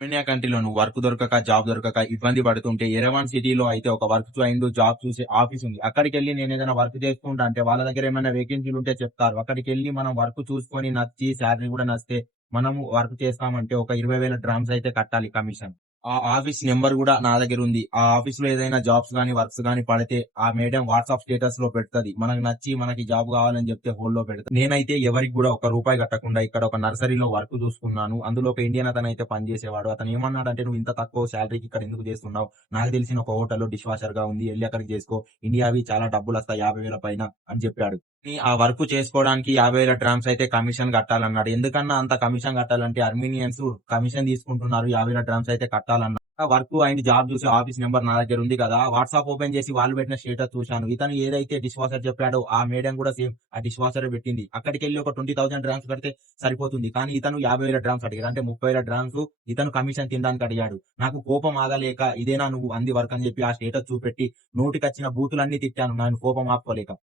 India కంట్రీలో నువ్వు work దొరకక, జాబ్ దొరకక ఇబ్బంది పడుతుంటే ఎరవాన్ సిటీలో అయితే ఒక వర్క్ ఫైండ్ జాబ్ చూసే ఆఫీస్ ఉంది. అక్కడికెళ్ళి నేనేదైనా వర్క్ చేసుకుంటా అంటే వాళ్ళ దగ్గర ఏమైనా వేకెన్సీలు ఉంటే చెప్తారు. అక్కడికెళ్ళి మనం వర్క్ చూసుకొని నచ్చి సాలరీ కూడా నచ్చితే మనము వర్క్ చేస్తామంటే ఒక 20,000 డ్రామ్స్ అయితే కట్టాలి కమిషన్. ఆ ఆఫీస్ నెంబర్ కూడా నా దగ్గర ఉంది. ఆ ఆఫీస్ లో ఏదైనా జాబ్స్ గాని, వర్క్స్ గాని పడితే ఆ మేడం వాట్సాప్ స్టేటస్ లో పెడతది. మనకు నచ్చి మనకి జాబ్ కావాలని చెప్తే హోల్డ్ లో పెడతది. నేనైతే ఎవరికి కూడా ఒక రూపాయి కట్టకుండా ఇక్కడ ఒక నర్సరీలో వర్క్ చూసుకున్నాను. అందులో ఒక ఇండియన్ అతను అయితే పనిచేసేవాడు. అతను ఏమన్నాడంటే, "నువ్వు ఇంత తక్కువ శాలరీకి ఇక్కడ ఎందుకు చేస్తున్నావు? నాకు తెలిసిన ఒక హోటల్లో డిష్ వాషర్ గా ఉంది. ఎళ్లి అక్కడికి చేసుకో. ఇండియావి చాలా డబ్బులొస్తాయి 50,000 పైన" అని చెప్పాడు. ఆ వర్క్ చేసుకోవడానికి 50,000 డ్రామ్స్ అయితే కమిషన్ కట్టాలన్నాడు. ఎందుకన్నా అంత కమిషన్ కట్టాలంటే అర్మీనియన్స్ కమిషన్ తీసుకుంటున్నారు. 50,000 డ్రామ్స్ అయితే కట్టాలన్నాడు. వర్క్ అండ్ జాబ్ చూసి ఆఫీస్ నెంబర్ నా దగ్గర ఉంది కదా! వాట్సాప్ ఓపెన్ చేసి వాళ్ళు పెట్టిన స్టేటస్ చూశాను. ఇతను ఏదైతే డిష్ వాషర్ చెప్పాడో ఆ మేడం కూడా సేమ్ ఆ డిష్ వాషరే పెట్టింది. అక్కడికెళ్ళి ఒక 20,000 డ్రామ్స్ కడితే సరిపోతుంది. కానీ ఇతను 50,000 డ్రామ్స్ అడిగాడు. అంటే 30,000 డ్రామ్స్ ఇతను కమిషన్ తినడానికి అడిగాడు. నాకు కోపం ఆగలేక ఇదేనా నువ్వు అంది వర్క్ అని చెప్పి ఆ స్టేటస్ చూపెట్టి నోటికొచ్చిన బూతులన్నీ తిట్టాను. నాకు కోపం ఆపుకోలేక.